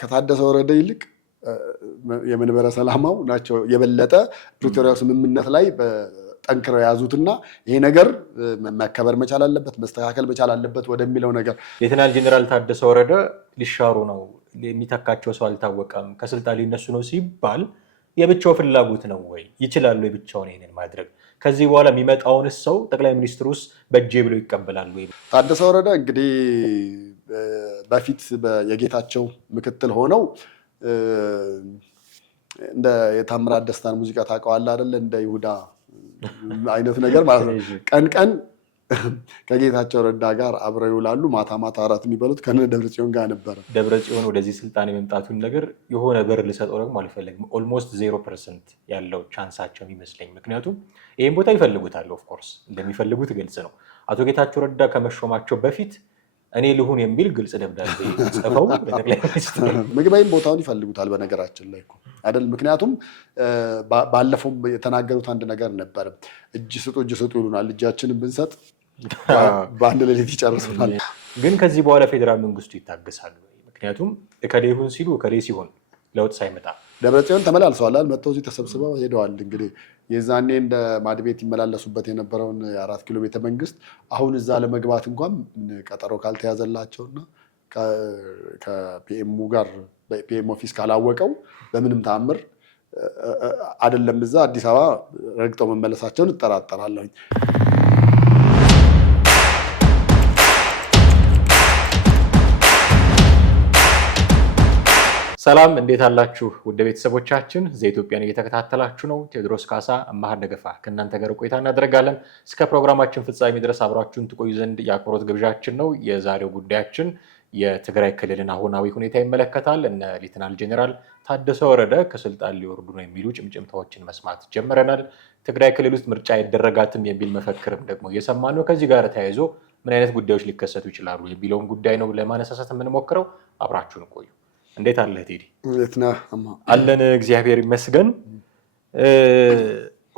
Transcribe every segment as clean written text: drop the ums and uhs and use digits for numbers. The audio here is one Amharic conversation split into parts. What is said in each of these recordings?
ከታደሰ ወረደ ይልቅ የመንበረ ሰላማው ናቸው የበለጠ ፕሪቶሪያው ስምምነት ላይ ጠንክረው ያዙትና ይሄ ነገር መከበር መቻል አለበት መስተካከል መቻል አለበት ወደሚለው ነገር ሌተናል ጄኔራል ታደሰ ወረደ ሊሻሩ ነው የሚተካቸው ሰው አልታወቀም ከስልጣን ሊነሱ ነው ሲባል የብቻው ፍላጎት ነው ወይ ይችላሉ የብቻውን ይሄንን ማድረግ ከዚህ በኋላ የሚመጣውን ሰው ጠቅላይ ሚኒስትሩስ በእጄ ብለው ይቀበላሉ ወይ ታደሰ ወረደ እንግዲህ በፊት የጌታቸው ምክትል ሆነው እንደ የታምራት ደስታን ሙዚቃ ታውቀዋለህ አይደል እንደ ይሁዳ አይነት ነገር ማለት ነው ቀን ከጌታቸው ረዳ ጋር አብረው ይውላሉ ማታ ማታ አራት የሚበሉት ከነ ደብረጽዮን ጋር ነበር ደብረጽዮን ወደዚህ ስልጣን የመምጣቱን ነገር የሆነ በር ልሰጠው ደግሞ አልፈልግም ኦልሞስት 0% ያለው ቻንሳቸው ይመስለኝ ምክንያቱም ይሄን ቦታ ይፈልጉታል ኦፍ ኮርስ እንደሚፈልጉት ግልጽ ነው አቶ ጌታቸው ረዳ ከመሾማቸው በፊት እኔ ልሁን የሚል ግልጽ ደብዳቤ ጽፈው ለጠቅላይ ሚኒስትር ምግባይም ቦታውን ይፈልጉታል በነገራችን ላይ እኮ አይደል ምክንያቱም ባለፈው የተናገሩት አንድ ነገር ነበር እጅ ስጡ ይሉናል እጃችንን ብንሰጥ በአንድ ሌሊት ይጨርሱናል ግን ከዚህ በኋላ ፌደራል መንግስቱ ይታገሳሉ ምክንያቱም እከሌ ይሁን ሲሉ እከሌ ሲሆን ለውጥ ሳይመጣ ደብረጽዮን ተመላልሰዋል መጥተው እዚህ ተሰብስበው ሄደዋል እንግዲህ የዛኔ እንደ ማድቤት ይመላለሱበት የነበረውን 4 ኪሎ ቤተ መንግስት አሁን እዛ ለመግባት እንኳን ቀጠሮ ካልተያዘላቸውና ከፒኤሙ ጋር በፒኤም ኦፊስ ካላወቀው በምንም ተአምር አይደለም እዛ አዲስ አበባ ረግጠው መመለሳቸውን እጠራጠራለሁ ሰላም እንዴት አላችሁ ውድ ቤተሰቦቻችን ዘኢትዮጵያን እየተከታተላችሁ ነው ቴዎድሮስ ካሳ አማሃር ደገፋ ከእናንተ ጋር ቆይታ እናደርጋለን እስከ ፕሮግራማችን ፍጻሜ ድረስ አብራችሁን ትቆዩ ዘንድ የአክብሮት ግብዣችን ነው የዛሬው ጉዳያችን የትግራይ ክልልን አሁናዊ ሁኔታ ይመለከታል እነ ሌተናል ጄኔራል ታደሰ ወረደ ከስልጣን ሊወርዱ ነው የሚሉ ጭምጭምታዎችን መስማት ጀምረናል ትግራይ ክልል ውስጥ ምርጫ ይደረጋትም የሚል መፈክርም ደግሞ እየሰማን ነው ከዚህ ጋር ተያይዞ ምን አይነት ጉዳዮች ሊከሰቱ ይችላሉ የሚለውን ጉዳይ ነው ለማነሳሳት የምንሞክረው አብራችሁን ቆዩ እንዴት አለ ቴዲ እትና አለን እግዚአብሔር ይመስገን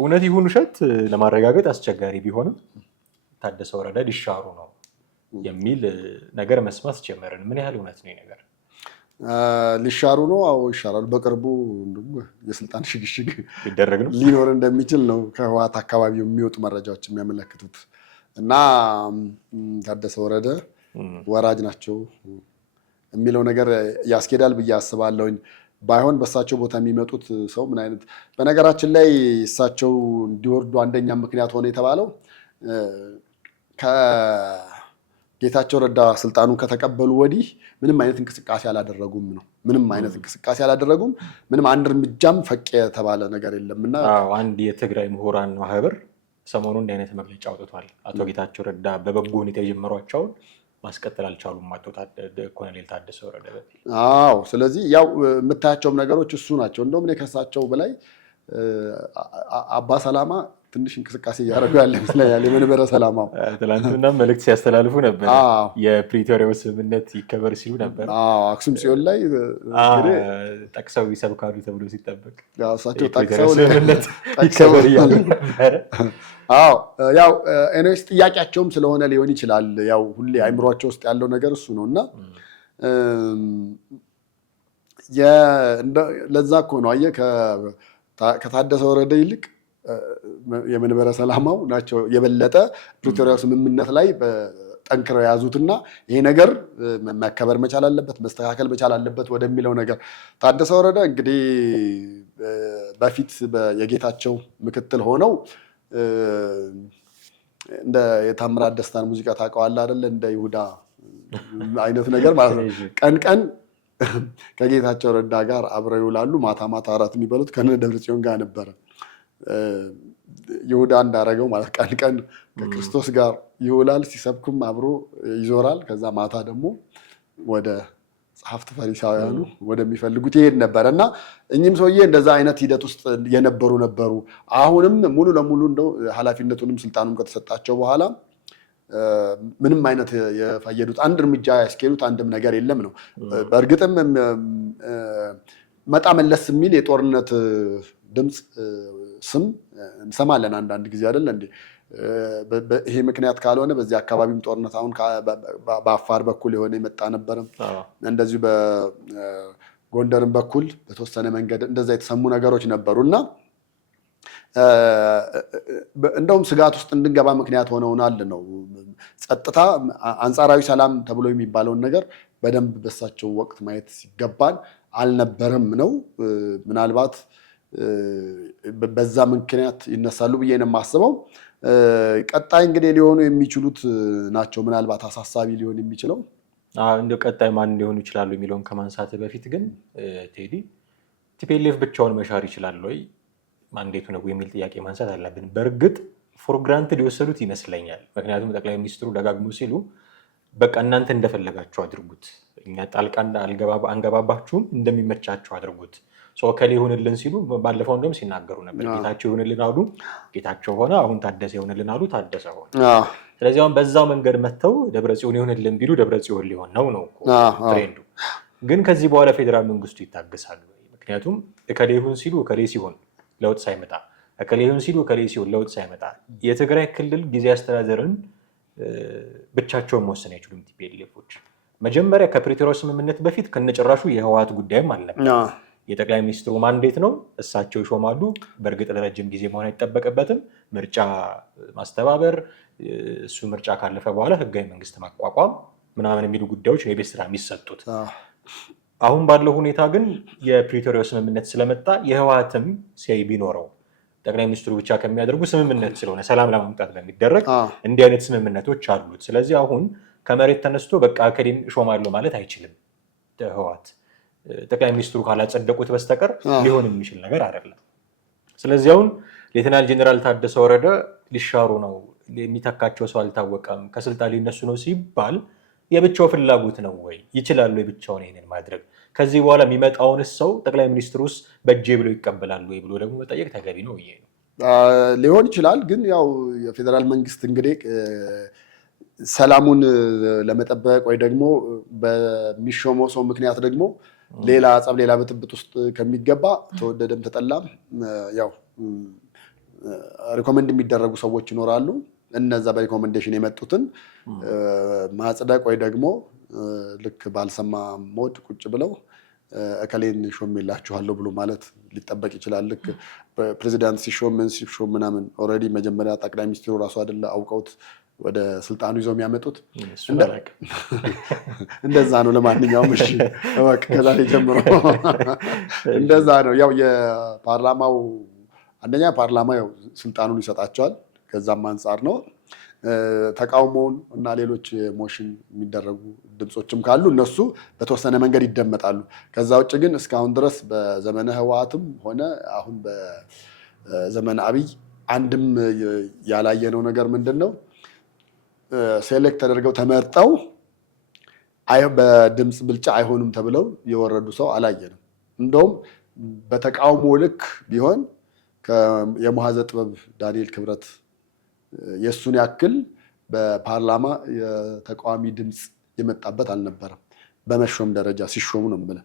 እውነት ይሁን ውሸት ለማረጋገጥ አስቸጋሪ ቢሆንም ታደሰ ወረደ ሊሻሩ ነው የሚል ነገር መስማት ጀመርን ምን ያህል እውነት ነው ነገር ሊሻሩ ነው አዎ ይሻራሉ በቅርቡ የስልጣን ሽግሽግ ይደረግ ነው ሊኖር እንደሚችል ነው ከህወሓት አካባቢ የሚወጡ መረጃዎች የሚያመለክቱት እና ታደሰ ወረደ ወራጅ ናቸው የሚለው ነገር ያስኬዳል ብዬ አስባለሁኝ ባይሆን በሳቸው ቦታ የሚመጡት ሰው ምን አይነት በነገራችን ላይ እሳቸው እንዲወርዱ አንደኛ ምክንያት ሆነ የተባለው ከጌታቸው ረዳ ስልጣኑን ከተቀበሉ ወዲህ ምንም አይነት እንቅስቃሴ አላደረጉም ነው ምንም አይነት እንቅስቃሴ አላደረጉም ምንም አንድ እርምጃም ፈቅ የተባለ ነገር የለምና አንድ የትግራይ ምሁራን ማህበር ሰሞኑን እንደ አይነት መግለጫ አውጥቷል አቶ ጌታቸው ረዳ በበጎ ሁኔታ የጀመሯቸውን ማስቀጠል አልቻሉም ኮሎኔል ታደሰ ወረደ አዎ ስለዚህ ያው የምታያቸውም ነገሮች እሱ ናቸው እንደውም ከሳቸው በላይ አባ ሰላማ ትንሽ እንቅስቃሴ እያደረጉ ያለ ይመስለኛል የመንበረ ሰላማው ትናንትና መልእክት ሲያስተላልፉ ነበር የፕሪቶሪያው ስምምነት ይከበር ሲሉ ነበር አክሱም ጽዮን ላይ ጠቅሰው ይሰብካሉ ተብሎ ሲጠበቅ እሳቸው ጠቅሰው ይከበር እያሉ ነበር ያው ኤንኤስ ጥያቄያቸውም ስለሆነ ሊሆን ይችላል ያው ሁሌ አይምሯቸው ውስጥ ያለው ነገር እሱ ነውና ለዛ እኮ ነው አየህ ከታደሰ ወረደ ይልቅ የመንበረ ሰላማው ናቸው የበለጠ ፕሪቶሪያው ስምምነት ላይ ጠንክረው ያዙትና ይሄ ነገር መከበር መቻል አለበት መስተካከል መቻል አለበት ወደሚለው ነገር ታደሰ ወረደ እንግዲህ በፊት የጌታቸው ምክትል ሆነው እንደ የታምራት ደስታን ሙዚቃ ታውቀዋለህ አይደል እንደ ይሁዳ አይነት ነገር ማለት ነው ቀን ከጌታቸው ረዳ ጋር አብረው ይውላሉ ማታ ማታ አራት የሚበሉት ከነ ደብረጽዮን ጋር ነበር ይሁዳ እንዳረገው ማለት ቀን ከክርስቶስ ጋር ይውላል ሲሰብኩም አብሮ ይዞራል ከዛ ማታ ደግሞ ወደ ጸሐፍት ፈሪሳውያኑ ወደሚፈልጉት ይሄድ ነበርና እኚህም ሰውዬ እንደዛ አይነት ሂደት ውስጥ የነበሩ ነበሩ አሁንም ሙሉ ለሙሉ እንደው ኃላፊነቱንም ስልጣኑም ከተሰጣቸው በኋላ ምንም አይነት የፈየዱት አንድ እርምጃ ያስኬዱት አንድም ነገር የለም ነው በእርግጥም መጣ መለስ የሚል የጦርነት ድምጽ ስም እንሰማለን አንዳንድ ጊዜ አይደል እንዴ ይሄ ምክንያት ካልሆነ በዚህ አካባቢም ጦርነት አሁን በአፋር በኩል የሆነ የመጣ ነበርም እንደዚሁ በጎንደርም በኩል በተወሰነ መንገድ እንደዛ የተሰሙ ነገሮች ነበሩና እንደውም ስጋት ውስጥ እንድንገባ ምክንያት ሆነውናል ነው። ጸጥታ አንጻራዊ ሰላም ተብሎ የሚባለውን ነገር በደንብ በሳቸው ወቅት ማየት ሲገባን አልነበረም ነው። ምናልባት በዛ ምክንያት ይነሳሉ ብዬ ነው የማስበው። ቀጣይ እንግዲህ ሊሆኑ የሚችሉት ናቸው ምናልባት አሳሳቢ ሊሆን የሚችለው። እንደው ቀጣይ ማን ሊሆኑ ይችላሉ የሚለውን ከማንሳት በፊት ግን ቴዲ ቲፒኤልኤፍ ብቻውን መሻር ይችላል ወይ ማንዴቱ ነው የሚል ጥያቄ ማንሳት አለብን። በእርግጥ ፎር ግራንትድ የወሰዱት ይመስለኛል። ምክንያቱም ጠቅላይ ሚኒስትሩ ደጋግሞ ሲሉ በቃ እናንተ እንደፈለጋችሁ አድርጉት፣ እኛ ጣልቃ አንገባባችሁም፣ እንደሚመቻችሁ አድርጉት፣ ከሌ ይሁንልን ሲሉ ባለፈው እንደውም ሲናገሩ ነበር። ጌታቸው ይሁንልን አሉ፣ ጌታቸው ሆነ። አሁን ታደሰ ይሁንልን አሉ፣ ታደሰ ሆነ። ስለዚህ አሁን በዛው መንገድ መጥተው ደብረጽዮን ይሁንልን ቢሉ ደብረጽዮን ሊሆን ነው እኮ ትሬንዱ። ግን ከዚህ በኋላ ፌዴራል መንግስቱ ይታገሳሉ? ምክንያቱም እከሌ ይሁን ሲሉ እከሌ ሲሆን ለውጥ ሳይመጣ፣ እከሌ ይሁን ሲሉ እከሌ ሲሆን ለውጥ ሳይመጣ የትግራይ ክልል ጊዜያዊ አስተዳደርን ብቻቸውን መወሰን አይችሉም ቲፒኤልኤፎች። መጀመሪያ ከፕሪቶሪያው ስምምነት በፊት ከነጭራሹ የህወሓት ጉዳይም አልነበር። የጠቅላይ ሚኒስትሩ ማንዴት ነው፣ እሳቸው ይሾማሉ። በእርግጥ ለረጅም ጊዜ መሆን አይጠበቅበትም። ምርጫ ማስተባበር፣ እሱ ምርጫ ካለፈ በኋላ ህጋዊ መንግስት ማቋቋም ምናምን የሚሉ ጉዳዮች ነው የቤት ስራ የሚሰጡት። አሁን ባለው ሁኔታ ግን የፕሪቶሪያው ስምምነት ስለመጣ የህወሓትም ሲያይ ቢኖረው ጠቅላይ ሚኒስትሩ ብቻ ከሚያደርጉ ስምምነት ስለሆነ ሰላም ለማምጣት በሚደረግ እንዲህ አይነት ስምምነቶች አሉት። ስለዚህ አሁን ከመሬት ተነስቶ በቃ እከሌን እሾማለሁ ማለት አይችልም ህወሓት። ጠቅላይ ሚኒስትሩ ካላጸደቁት በስተቀር ሊሆን የሚችል ነገር አይደለም። ስለዚህ አሁን ሌተናል ጄኔራል ታደሰ ወረደ ሊሻሩ ነው፣ የሚተካቸው ሰው አልታወቀም፣ ከስልጣን ሊነሱ ነው ሲባል የብቻው ፍላጎት ነው ወይ? ይችላሉ የብቻውን ይሄንን ማድረግ? ከዚህ በኋላ የሚመጣውን ሰው ጠቅላይ ሚኒስትሩስ በእጄ ብለው ይቀበላሉ ወይ ብሎ ደግሞ መጠየቅ ተገቢ ነው ብዬ ነው። ሊሆን ይችላል። ግን ያው የፌዴራል መንግስት እንግዲህ ሰላሙን ለመጠበቅ ወይ ደግሞ በሚሾመው ሰው ምክንያት ደግሞ ሌላ ጸብ፣ ሌላ ብጥብጥ ውስጥ ከሚገባ ተወደደም ተጠላም ያው ሪኮመንድ የሚደረጉ ሰዎች ይኖራሉ። እነዛ በሪኮመንዴሽን የመጡትን ማጽደቅ ወይ ደግሞ ልክ ባልሰማ ሞድ ቁጭ ብለው እከሌን ሾሜላችኋለሁ ብሎ ማለት ሊጠበቅ ይችላል። ልክ ፕሬዚዳንት ሲሾም ምናምን ኦልሬዲ መጀመሪያ ጠቅላይ ሚኒስትሩ ራሱ አይደለ አውቀውት ወደ ስልጣኑ ይዘው የሚያመጡት እንደዛ ነው። ለማንኛውም እሺ እወቅ ከዛሬ ጀምሮ እንደዛ ነው። ያው የፓርላማው አንደኛ ፓርላማ ያው ስልጣኑን ይሰጣቸዋል። ከዛም አንጻር ነው ተቃውሞውን እና ሌሎች ሞሽን የሚደረጉ ድምፆችም ካሉ እነሱ በተወሰነ መንገድ ይደመጣሉ። ከዛ ውጭ ግን እስካሁን ድረስ በዘመነ ህወሓትም ሆነ አሁን በዘመነ አብይ አንድም ያላየነው ነገር ምንድን ነው? ሴሌክት ተደርገው ተመርጠው በድምፅ ብልጫ አይሆኑም ተብለው የወረዱ ሰው አላየንም። እንደውም በተቃውሞ ልክ ቢሆን የመዋዘ ጥበብ ዳንኤል ክብረት የእሱን ያክል በፓርላማ የተቃዋሚ ድምፅ የመጣበት አልነበረም። በመሾም ደረጃ ሲሾሙ ነው የምልህ።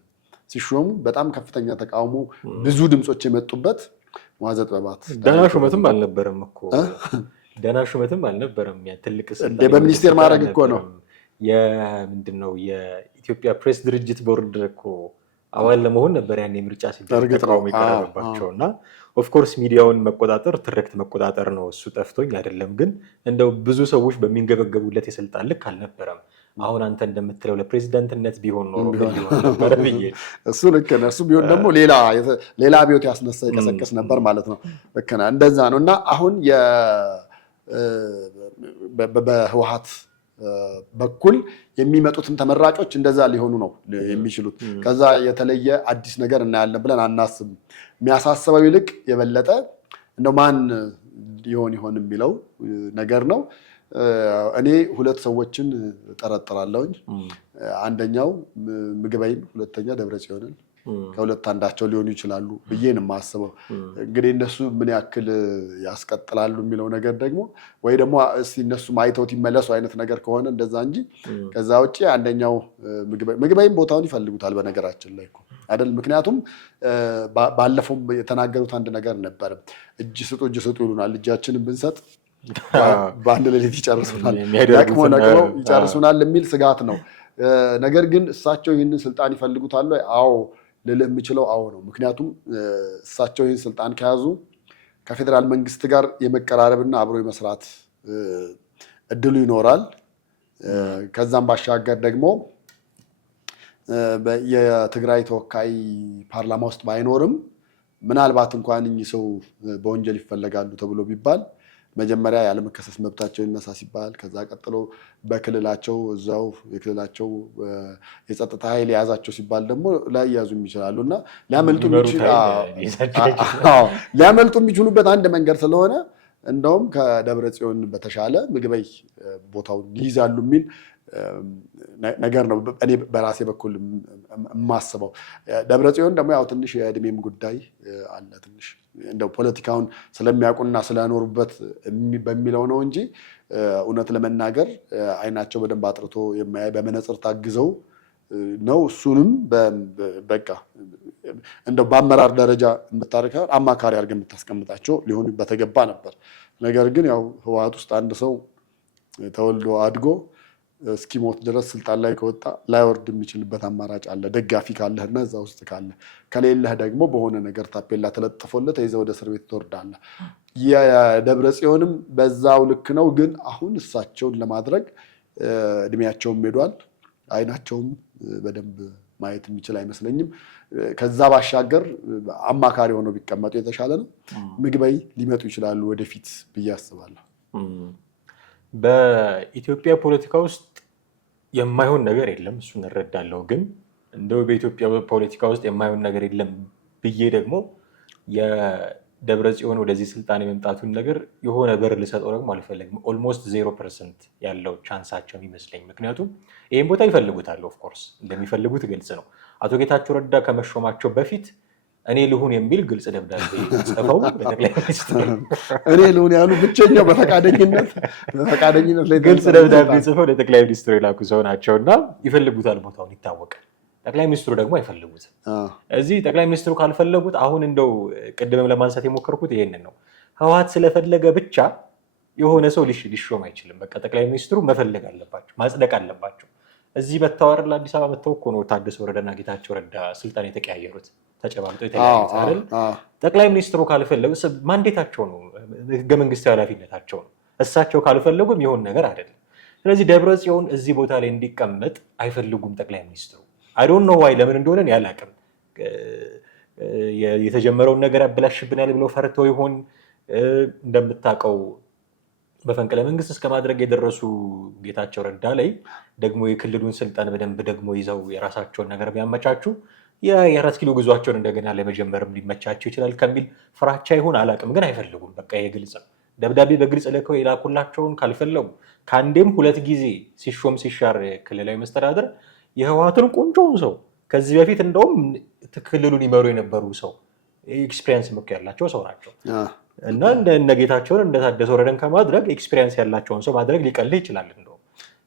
ሲሾሙ በጣም ከፍተኛ ተቃውሞ፣ ብዙ ድምፆች የመጡበት መዋዘ ጥበባት ደህና ሹመትም አልነበረም እኮ ደህና ሹመትም አልነበረም። ትልቅ በሚኒስቴር ማድረግ እኮ ነው። ምንድን ነው የኢትዮጵያ ፕሬስ ድርጅት ቦርድ እኮ አባል ለመሆን ነበር ያን የምርጫ ሲደረግ ተቃውሞ የቀረበባቸው እና ኦፍኮርስ ሚዲያውን መቆጣጠር ትርክት መቆጣጠር ነው። እሱ ጠፍቶኝ አይደለም፣ ግን እንደው ብዙ ሰዎች በሚንገበገቡለት የስልጣን ልክ አልነበረም። አሁን አንተ እንደምትለው ለፕሬዚዳንትነት ቢሆን ኖሮ ሊሆን ነበር ብዬ እሱ ልክ ነህ። እሱ ቢሆን ደግሞ ሌላ አብዮት ያስነሳ ይቀሰቀስ ነበር ማለት ነው። ልክ ነህ። እንደዛ ነው እና አሁን በህወሓት በኩል የሚመጡትን ተመራጮች እንደዛ ሊሆኑ ነው የሚችሉት። ከዛ የተለየ አዲስ ነገር እናያለን ብለን አናስብም። የሚያሳስበው ይልቅ የበለጠ እንደው ማን ይሆን የሚለው ነገር ነው። እኔ ሁለት ሰዎችን እጠረጥራለሁኝ። አንደኛው ምግበይን፣ ሁለተኛ ደብረጽዮንን። ከሁለት አንዳቸው ሊሆኑ ይችላሉ ብዬ ነው የማስበው። እንግዲህ እነሱ ምን ያክል ያስቀጥላሉ የሚለው ነገር ደግሞ ወይ ደግሞ እስቲ እነሱ አይተውት ይመለሱ አይነት ነገር ከሆነ እንደዛ እንጂ ከዛ ውጭ አንደኛው ምግበይም ቦታውን ይፈልጉታል በነገራችን ላይ እኮ አይደል? ምክንያቱም ባለፈው የተናገሩት አንድ ነገር ነበር። እጅ ስጡ ይሉናል፣ እጃችንን ብንሰጥ በአንድ ሌሊት ይጨርሱናል፣ ለቅሞ ነቅለው ይጨርሱናል የሚል ስጋት ነው። ነገር ግን እሳቸው ይህንን ስልጣን ይፈልጉታል? አዎ ልልህ የምችለው አዎ ነው። ምክንያቱም እሳቸው ይህን ስልጣን ከያዙ ከፌዴራል መንግስት ጋር የመቀራረብና አብሮ የመስራት እድሉ ይኖራል። ከዛም ባሻገር ደግሞ የትግራይ ተወካይ ፓርላማ ውስጥ ባይኖርም ምናልባት እንኳን እኚህ ሰው በወንጀል ይፈለጋሉ ተብሎ ቢባል መጀመሪያ ያለመከሰስ መብታቸው ይነሳ ሲባል ከዛ ቀጥሎ በክልላቸው እዛው የክልላቸው የጸጥታ ኃይል የያዛቸው ሲባል ደግሞ ላይያዙም ይችላሉ እና ሊያመልጡ የሚችሉበት አንድ መንገድ ስለሆነ እንደውም ከደብረ ጽዮን በተሻለ ምግበይ ቦታውን ይይዛሉ የሚል ነገር ነው እኔ በራሴ በኩል የማስበው። ደብረ ጽዮን ደግሞ ያው ትንሽ የእድሜም ጉዳይ አለ። ትንሽ እንደው ፖለቲካውን ስለሚያውቁና ስለኖሩበት በሚለው ነው እንጂ እውነት ለመናገር አይናቸው በደንብ አጥርቶ የማያይ በመነጽር ታግዘው ነው። እሱንም በቃ እንደው በአመራር ደረጃ የምታረካ አማካሪ አድርገን የምታስቀምጣቸው ሊሆኑ በተገባ ነበር። ነገር ግን ያው ህወሓት ውስጥ አንድ ሰው ተወልዶ አድጎ እስኪሞት ድረስ ስልጣን ላይ ከወጣ ላይወርድ የሚችልበት አማራጭ አለ። ደጋፊ ካለህና እዛ ውስጥ ካለ፣ ከሌለህ ደግሞ በሆነ ነገር ታፔላ ተለጥፎለት ተይዘህ ወደ እስር ቤት ትወርዳለህ። የደብረ ጽዮንም በዛው ልክ ነው። ግን አሁን እሳቸውን ለማድረግ እድሜያቸውም ሄዷል፣ አይናቸውም በደንብ ማየት የሚችል አይመስለኝም። ከዛ ባሻገር አማካሪ ሆነው ቢቀመጡ የተሻለ ነው። ምግበይ ሊመጡ ይችላሉ ወደፊት ብዬ አስባለሁ። በኢትዮጵያ ፖለቲካ ውስጥ የማይሆን ነገር የለም፣ እሱን እረዳለሁ። ግን እንደው በኢትዮጵያ ፖለቲካ ውስጥ የማይሆን ነገር የለም ብዬ ደግሞ የደብረ ጽዮን ወደዚህ ስልጣን የመምጣቱን ነገር የሆነ በር ልሰጠው ደግሞ አልፈለግም። ኦልሞስት 0% ያለው ቻንሳቸው ይመስለኝ። ምክንያቱም ይህን ቦታ ይፈልጉታል። ኦፍኮርስ እንደሚፈልጉት ግልጽ ነው። አቶ ጌታቸው ረዳ ከመሾማቸው በፊት እኔ ልሁን የሚል ግልጽ ደብዳቤ ጽፈው ለጠቅላይ ሚኒስትሩ እኔ ልሁን ያሉ ብቸኛው በፈቃደኝነት ግልጽ ደብዳቤ ጽፈው ለጠቅላይ ሚኒስትሩ የላኩ ሰው ናቸው እና ይፈልጉታል፣ ቦታውን ይታወቃል። ጠቅላይ ሚኒስትሩ ደግሞ አይፈልጉትም። እዚህ ጠቅላይ ሚኒስትሩ ካልፈለጉት አሁን እንደው ቅድምም ለማንሳት የሞከርኩት ይሄንን ነው። ህወሓት ስለፈለገ ብቻ የሆነ ሰው ሊሾም አይችልም። በቃ ጠቅላይ ሚኒስትሩ መፈለግ አለባቸው፣ ማጽደቅ አለባቸው። እዚህ መታወር ለአዲስ አበባ መጥተው እኮ ነው ታደሰ ወረደና ጌታቸው ረዳ ስልጣን የተቀያየሩት፣ ተጨባብጠው የተለያዩት አይደል? ጠቅላይ ሚኒስትሩ ካልፈለጉ ማንዴታቸው ነው፣ ህገ መንግስታዊ ኃላፊነታቸው ነው። እሳቸው ካልፈለጉ የሚሆን ነገር አይደለም። ስለዚህ ደብረ ጽዮን እዚህ ቦታ ላይ እንዲቀመጥ አይፈልጉም ጠቅላይ ሚኒስትሩ። አይ ዶንት ኖ ዋይ፣ ለምን እንደሆነ ያላቅም። የተጀመረውን ነገር ያበላሽብናል ብለው ፈርተው ይሆን? እንደምታውቀው በፈንቅለ መንግስት እስከ ማድረግ የደረሱ ጌታቸው ረዳ ላይ ደግሞ የክልሉን ስልጣን በደንብ ደግሞ ይዘው የራሳቸውን ነገር ቢያመቻቹ የ4 ኪሎ ጉዟቸውን እንደገና ለመጀመርም ሊመቻቸው ይችላል ከሚል ፍራቻ ይሁን አላቅም፣ ግን አይፈልጉም። በቃ የግልጽ ነው። ደብዳቤ በግልጽ ልከው የላኩላቸውን ካልፈለጉ ከአንዴም 2 ጊዜ ሲሾም ሲሻር ክልላዊ መስተዳደር የህወሓትን ቆንጆውን ሰው ከዚህ በፊት እንደውም ክልሉን ይመሩ የነበሩ ሰው ኤክስፒሪየንስ ምክ ያላቸው ሰው ናቸው እና እንደ ጌታቸውን እንደ ታደሰ ወረደን ከማድረግ ኤክስፒሪየንስ ያላቸውን ሰው ማድረግ ሊቀልህ ይችላል። እንደው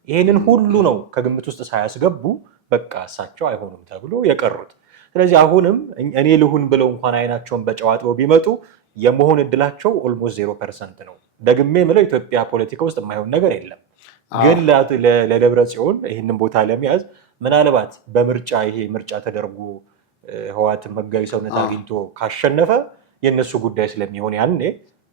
ይህንን ሁሉ ነው ከግምት ውስጥ ሳያስገቡ በቃ እሳቸው አይሆኑም ተብሎ የቀሩት። ስለዚህ አሁንም እኔ ልሁን ብለው እንኳን አይናቸውን በጨዋጥበው ቢመጡ የመሆን እድላቸው ኦልሞስት 0% ነው። ደግሜ የምለው ኢትዮጵያ ፖለቲካ ውስጥ የማይሆን ነገር የለም። ግን ለደብረ ጽዮን ይህንን ቦታ ለመያዝ ምናልባት በምርጫ ይሄ ምርጫ ተደርጎ ህወሓትን ህጋዊ ሰውነት አግኝቶ ካሸነፈ የእነሱ ጉዳይ ስለሚሆን ያኔ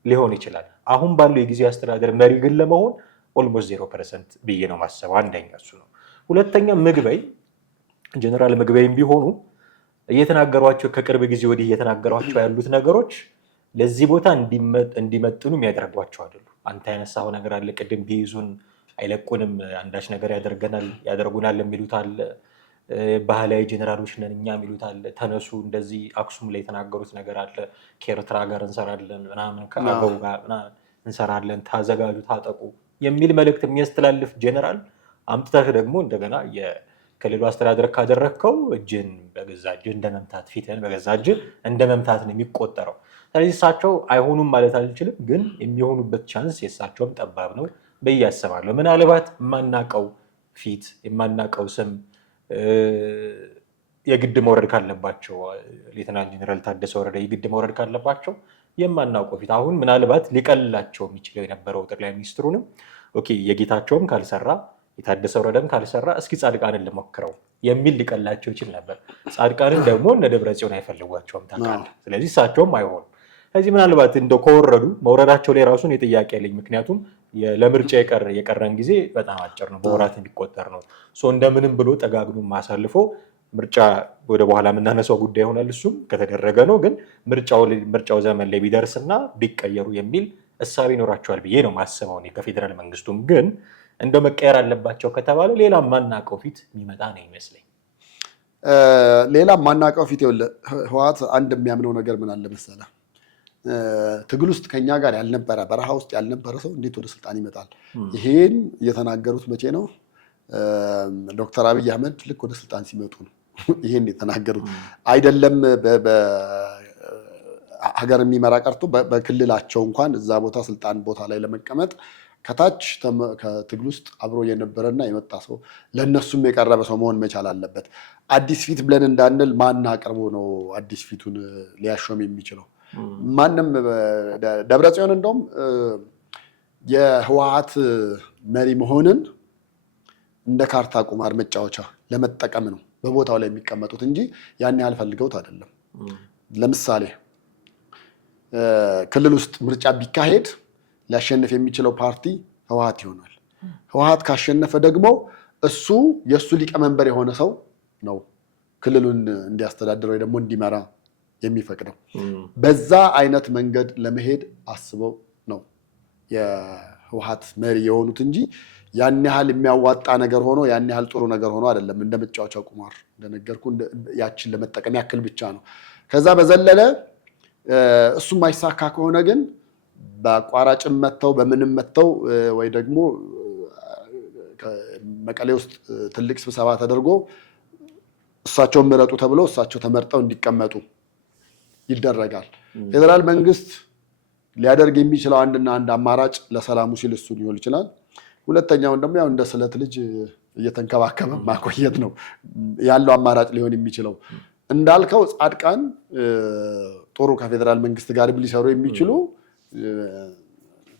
ሊሆን ይችላል። አሁን ባለው የጊዜ አስተዳደር መሪ ግን ለመሆን ኦልሞስት 0% ብዬ ነው ማሰብ። አንደኛ እሱ ነው። ሁለተኛ ምግበይ ጀነራል ምግበይም ቢሆኑ እየተናገሯቸው ከቅርብ ጊዜ ወዲህ እየተናገሯቸው ያሉት ነገሮች ለዚህ ቦታ እንዲመጥኑ የሚያደርጓቸው አይደሉ። አንተ ያነሳው ነገር አለ ቅድም፣ ቢይዙን አይለቁንም፣ አንዳች ነገር ያደርጉናል የሚሉት አለ። ባህላዊ ጀነራሎች ነን እኛ የሚሉት አለ። ተነሱ እንደዚህ አክሱም ላይ የተናገሩት ነገር አለ። ከኤርትራ ጋር እንሰራለን ምናምን፣ ከአገው ጋር እንሰራለን፣ ታዘጋጁ፣ ታጠቁ የሚል መልእክት የሚያስተላልፍ ጀነራል አምጥተህ ደግሞ እንደገና የክልሉ አስተዳደር ካደረግከው እጅን በገዛ እጅህ እንደመምታት፣ ፊትህን በገዛ እጅህ እንደመምታት ነው የሚቆጠረው። ስለዚህ እሳቸው አይሆኑም ማለት አልችልም፣ ግን የሚሆኑበት ቻንስ የእሳቸውም ጠባብ ነው ብዬ አስባለሁ። ምናልባት የማናቀው ፊት የማናቀው ስም የግድ መውረድ ካለባቸው ሌተናል ጄኔራል ታደሰ ወረደ የግድ መውረድ ካለባቸው የማናውቀው ፊት አሁን ምናልባት ሊቀልላቸው የሚችለው የነበረው ጠቅላይ ሚኒስትሩንም ኦኬ የጌታቸውም ካልሰራ የታደሰ ወረደም ካልሰራ እስኪ ጻድቃንን ልሞክረው የሚል ሊቀላቸው ይችል ነበር። ጻድቃንን ደግሞ እነ ደብረጽዮን አይፈልጓቸውም ታውቃለህ። ስለዚህ እሳቸውም አይሆኑም። ከዚህ ምናልባት እንደ ከወረዱ መውረዳቸው ላይ ራሱን የጥያቄ ያለኝ ምክንያቱም ለምርጫ የቀረን ጊዜ በጣም አጭር ነው፣ በወራት የሚቆጠር ነው። እንደምንም ብሎ ጠጋግኑ ማሳልፎ ምርጫ ወደ በኋላ የምናነሳው ጉዳይ ይሆናል። እሱም ከተደረገ ነው። ግን ምርጫው ዘመን ላይ ቢደርስና ቢቀየሩ የሚል እሳቤ ይኖራቸዋል ብዬ ነው ማስበው። ከፌዴራል መንግስቱም ግን እንደ መቀየር አለባቸው ከተባለ ሌላ ማናቀው ፊት የሚመጣ ነው ይመስለኝ። ሌላ ማናቀው ፊት ህወሓት አንድ የሚያምነው ነገር ምን አለ መሰለህ? ትግል ውስጥ ከኛ ጋር ያልነበረ በረሃ ውስጥ ያልነበረ ሰው እንዴት ወደ ስልጣን ይመጣል? ይሄን የተናገሩት መቼ ነው? ዶክተር አብይ አህመድ ልክ ወደ ስልጣን ሲመጡ ነው ይሄን የተናገሩት። አይደለም ሀገር የሚመራ ቀርቶ በክልላቸው እንኳን እዛ ቦታ ስልጣን ቦታ ላይ ለመቀመጥ ከታች ከትግል ውስጥ አብሮ የነበረና የመጣ ሰው ለእነሱም የቀረበ ሰው መሆን መቻል አለበት። አዲስ ፊት ብለን እንዳንል ማን አቅርቦ ነው አዲስ ፊቱን ሊያሾም የሚችለው? ማንም። ደብረጽዮን እንደውም የህወሓት መሪ መሆንን እንደ ካርታ ቁማር መጫወቻ ለመጠቀም ነው በቦታው ላይ የሚቀመጡት እንጂ ያን ያህል ፈልገውት አይደለም። ለምሳሌ ክልል ውስጥ ምርጫ ቢካሄድ ሊያሸንፍ የሚችለው ፓርቲ ህወሓት ይሆናል። ህወሓት ካሸነፈ ደግሞ የእሱ ሊቀመንበር የሆነ ሰው ነው ክልሉን እንዲያስተዳድር ወይ ደግሞ እንዲመራ የሚፈቅደው። በዛ አይነት መንገድ ለመሄድ አስበው ነው የህወሓት መሪ የሆኑት እንጂ ያን ያህል የሚያዋጣ ነገር ሆኖ ያን ያህል ጥሩ ነገር ሆኖ አይደለም። እንደ መጫወቻ ቁማር እንደነገርኩ ያችን ለመጠቀም ያክል ብቻ ነው። ከዛ በዘለለ እሱ የማይሳካ ከሆነ ግን በአቋራጭም መተው በምንም መተው ወይ ደግሞ መቀሌ ውስጥ ትልቅ ስብሰባ ተደርጎ እሳቸውን ምረጡ ተብሎ እሳቸው ተመርጠው እንዲቀመጡ ይደረጋል። ፌዴራል መንግስት ሊያደርግ የሚችለው አንድና አንድ አማራጭ ለሰላሙ ሲል እሱ ሊሆን ይችላል። ሁለተኛውን ደግሞ ያው እንደ ስለት ልጅ እየተንከባከበ ማቆየት ነው ያለው አማራጭ ሊሆን የሚችለው። እንዳልከው ጻድቃን ጥሩ ከፌዴራል መንግስት ጋር ሊሰሩ የሚችሉ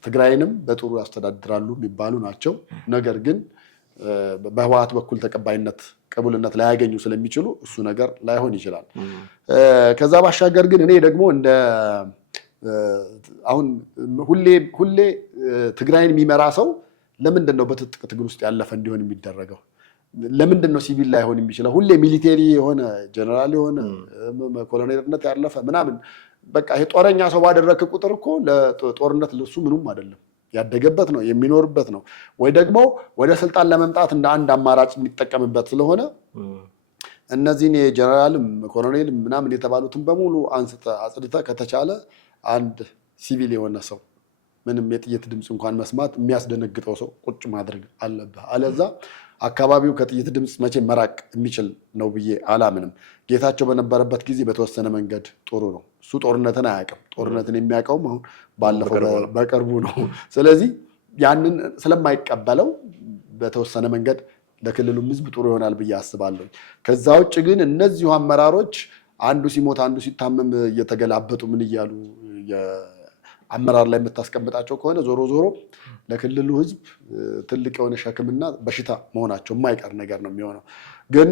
ትግራይንም በጥሩ ያስተዳድራሉ የሚባሉ ናቸው። ነገር ግን በህወሓት በኩል ቅቡልነት ላያገኙ ስለሚችሉ እሱ ነገር ላይሆን ይችላል። ከዛ ባሻገር ግን እኔ ደግሞ አሁን ሁሌ ትግራይን የሚመራ ሰው ለምንድን ነው በትጥቅ ትግል ውስጥ ያለፈ እንዲሆን የሚደረገው? ለምንድን ነው ሲቪል ላይሆን የሚችለው? ሁሌ ሚሊቴሪ የሆነ ጀነራል የሆነ ኮሎኔልነት ያለፈ ምናምን በቃ ይሄ ጦረኛ ሰው ባደረክ ቁጥር እኮ ለጦርነት ለሱ ምንም አይደለም። ያደገበት ነው የሚኖርበት ነው። ወይ ደግሞ ወደ ስልጣን ለመምጣት እንደ አንድ አማራጭ የሚጠቀምበት ስለሆነ እነዚህን የጀነራልም ኮሎኔልም ምናምን የተባሉትን በሙሉ አጽድተህ ከተቻለ አንድ ሲቪል የሆነ ሰው ምንም የጥይት ድምፅ እንኳን መስማት የሚያስደነግጠው ሰው ቁጭ ማድረግ አለብህ። አለዛ አካባቢው ከጥይት ድምፅ መቼ መራቅ የሚችል ነው ብዬ አላምንም። ጌታቸው በነበረበት ጊዜ በተወሰነ መንገድ ጥሩ ነው። እሱ ጦርነትን አያውቅም። ጦርነትን የሚያውቀውም አሁን ባለፈው በቅርቡ ነው። ስለዚህ ያንን ስለማይቀበለው በተወሰነ መንገድ ለክልሉም ህዝብ ጥሩ ይሆናል ብዬ አስባለሁ። ከዛ ውጭ ግን እነዚሁ አመራሮች አንዱ ሲሞት አንዱ ሲታመም እየተገላበጡ ምን እያሉ አመራር ላይ የምታስቀምጣቸው ከሆነ ዞሮ ዞሮ ለክልሉ ህዝብ ትልቅ የሆነ ሸክምና በሽታ መሆናቸው የማይቀር ነገር ነው የሚሆነው። ግን